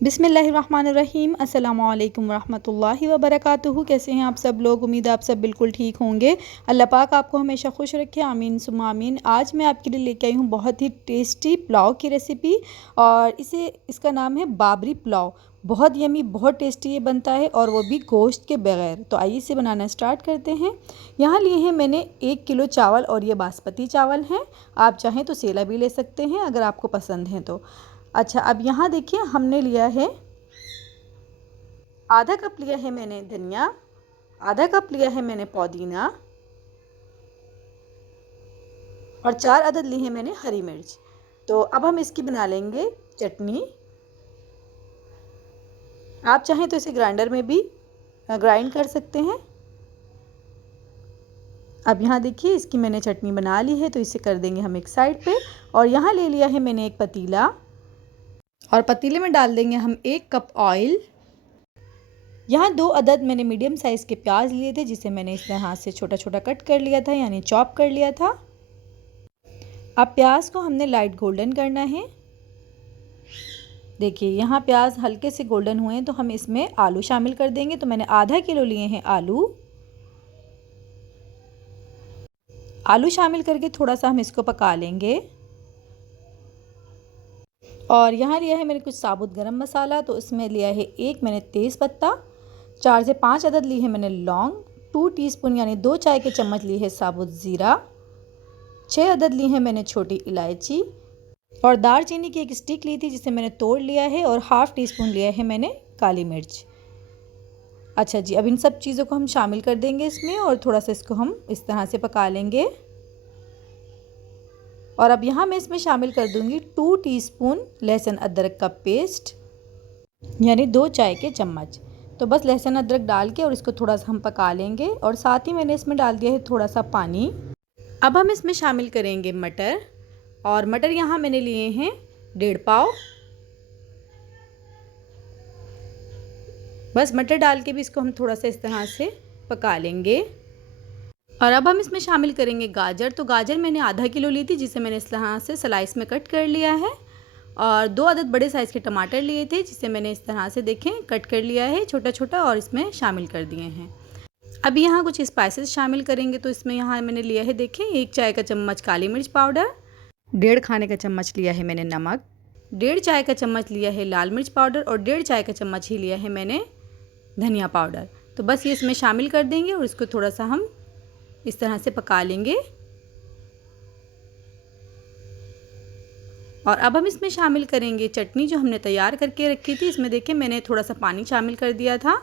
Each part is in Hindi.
बिस्मिल्लाहिर्रहमानिर्रहीम। अस्सलामु अलैकुम वरहमतुल्लाहि वबरकातुहू। कैसे हैं आप सब लोग? उम्मीद है आप सब बिल्कुल ठीक होंगे। अल्लाह पाक आपको हमेशा खुश रखे, आमीन सुम्मा आमीन। आज मैं आपके लिए लेके आई हूँ बहुत ही टेस्टी पुलाव की रेसिपी, और इसका नाम है बाबरी पुलाव। बहुत यमी, बहुत टेस्टी ये बनता है, और वो भी गोश्त के बगैर। तो आइए इसे बनाना स्टार्ट करते हैं। यहाँ लिए हैं मैंने 1 किलो चावल, और ये बासमती चावल हैं। आप चाहें तो सेला भी ले सकते हैं अगर आपको पसंद है तो। अच्छा, अब यहाँ देखिए हमने लिया है आधा कप लिया है मैंने धनिया, आधा कप लिया है मैंने पुदीना, और 4 अदद ली है मैंने हरी मिर्च। तो अब हम इसकी बना लेंगे चटनी। आप चाहें तो इसे ग्राइंडर में भी ग्राइंड कर सकते हैं। अब यहाँ देखिए इसकी मैंने चटनी बना ली है, तो इसे कर देंगे हम एक साइड पे। और यहाँ ले लिया है मैंने एक पतीला, और पतीले में डाल देंगे हम 1 कप ऑयल। यहाँ 2 अदद मैंने मीडियम साइज़ के प्याज लिए थे, जिसे मैंने इस तरह से छोटा छोटा कट कर लिया था, यानी चॉप कर लिया था। अब प्याज को हमने लाइट गोल्डन करना है। देखिए यहाँ प्याज हल्के से गोल्डन हुए हैं, तो हम इसमें आलू शामिल कर देंगे। तो मैंने आधा किलो लिए हैं आलू। आलू शामिल करके थोड़ा सा हम इसको पका लेंगे। और यहाँ लिया है मैंने कुछ साबुत गरम मसाला, तो इसमें लिया है एक मैंने तेज़ पत्ता, 4 से 5 अदद ली है मैंने लौंग, 2 टीस्पून यानी 2 चाय के चम्मच ली है साबुत ज़ीरा, 6 अदद ली है मैंने छोटी इलायची, और दालचीनी की एक स्टिक ली थी जिसे मैंने तोड़ लिया है, और हाफ़ टी स्पून लिया है मैंने काली मिर्च। अच्छा जी, अब इन सब चीज़ों को हम शामिल कर देंगे इसमें, और थोड़ा सा इसको हम इस तरह से पका लेंगे। और अब यहाँ मैं इसमें शामिल कर दूँगी 2 टीस्पून लहसुन अदरक का पेस्ट, यानी 2 चाय के चम्मच। तो बस लहसुन अदरक डाल के और इसको थोड़ा सा हम पका लेंगे, और साथ ही मैंने इसमें डाल दिया है थोड़ा सा पानी। अब हम इसमें शामिल करेंगे मटर, और मटर यहाँ मैंने लिए हैं 1.5 पाव। बस मटर डाल के भी इसको हम थोड़ा सा इस तरह से पका लेंगे। और अब हम इसमें शामिल करेंगे गाजर। तो गाजर मैंने आधा किलो ली थी, जिसे मैंने इस तरह से स्लाइस में कट कर लिया है। और 2 अदद बड़े साइज़ के टमाटर लिए थे, जिसे मैंने इस तरह से देखें कट कर लिया है छोटा छोटा, और इसमें शामिल कर दिए हैं। अब यहाँ कुछ स्पाइसेस शामिल करेंगे। तो इसमें यहाँ मैंने लिया है, देखें, 1 चाय का चम्मच काली मिर्च पाउडर, 1.5 खाने का चम्मच लिया है मैंने नमक, 1.5 चाय का चम्मच लिया है लाल मिर्च पाउडर, और 1.5 चाय का चम्मच ही लिया है मैंने धनिया पाउडर। तो बस ये इसमें शामिल कर देंगे, और इसको थोड़ा सा हम इस तरह से पका लेंगे। और अब हम इसमें शामिल करेंगे चटनी जो हमने तैयार करके रखी थी। इसमें देखें मैंने थोड़ा सा पानी शामिल कर दिया था,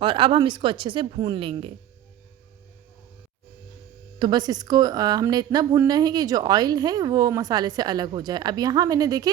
और अब हम इसको अच्छे से भून लेंगे। तो बस इसको हमने इतना भूनना है कि जो ऑयल है वो मसाले से अलग हो जाए। अब यहाँ मैंने देखें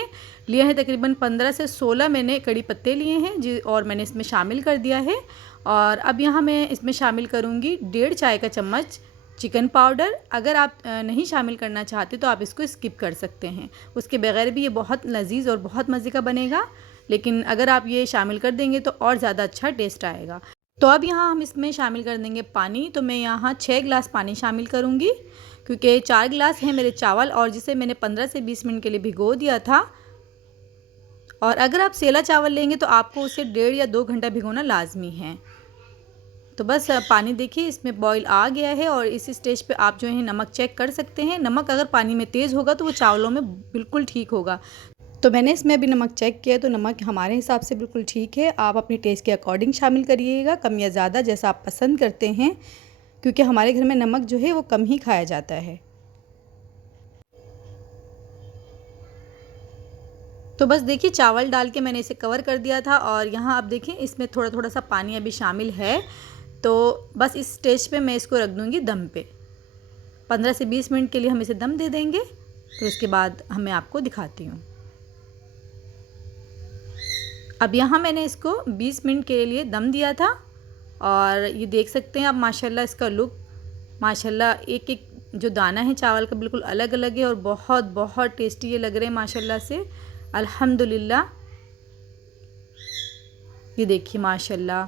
लिया है तकरीबन 15 से 16 मैंने कड़ी पत्ते लिए हैं और मैंने इसमें शामिल कर दिया है। और अब यहाँ मैं इसमें शामिल करूँगी 1.5 चाय का चम्मच चिकन पाउडर। अगर आप नहीं शामिल करना चाहते तो आप इसको स्किप कर सकते हैं, उसके बगैर भी ये बहुत लजीज और बहुत मज़े का बनेगा, लेकिन अगर आप ये शामिल कर देंगे तो और ज़्यादा अच्छा टेस्ट आएगा। तो अब यहाँ हम इसमें शामिल कर देंगे पानी। तो मैं यहाँ 6 गिलास पानी शामिल करूँगी, क्योंकि 4 गिलास हैं मेरे चावल, और जिसे मैंने 15 से 20 मिनट के लिए भिगो दिया था। और अगर आप सेला चावल लेंगे तो आपको उसे 1.5 या 2 घंटा भिगोना लाजमी है। तो बस पानी देखिए इसमें बॉईल आ गया है, और इस स्टेज पे आप जो है नमक चेक कर सकते हैं। नमक अगर पानी में तेज़ होगा तो वो चावलों में बिल्कुल ठीक होगा। तो मैंने इसमें अभी नमक चेक किया, तो नमक हमारे हिसाब से बिल्कुल ठीक है। आप अपनी टेस्ट के अकॉर्डिंग शामिल करिएगा, कम या ज़्यादा जैसा आप पसंद करते हैं, क्योंकि हमारे घर में नमक जो है वो कम ही खाया जाता है। तो बस देखिए चावल डाल के मैंने इसे कवर कर दिया था, और यहाँ आप देखें इसमें थोड़ा थोड़ा सा पानी अभी शामिल है। तो बस इस स्टेज पे मैं इसको रख दूँगी दम पे। 15 से 20 मिनट के लिए हम इसे दम दे देंगे, तो उसके बाद मैं आपको दिखाती हूँ। अब यहाँ मैंने इसको 20 मिनट के लिए दम दिया था, और ये देख सकते हैं आप माशाल्लाह इसका लुक, माशाल्लाह एक एक जो दाना है चावल का बिल्कुल अलग अलग है, और बहुत बहुत टेस्टी ये लग रहे हैं माशाल्लाह से। अल्हम्दुलिल्लाह, ये देखिए माशाल्लाह,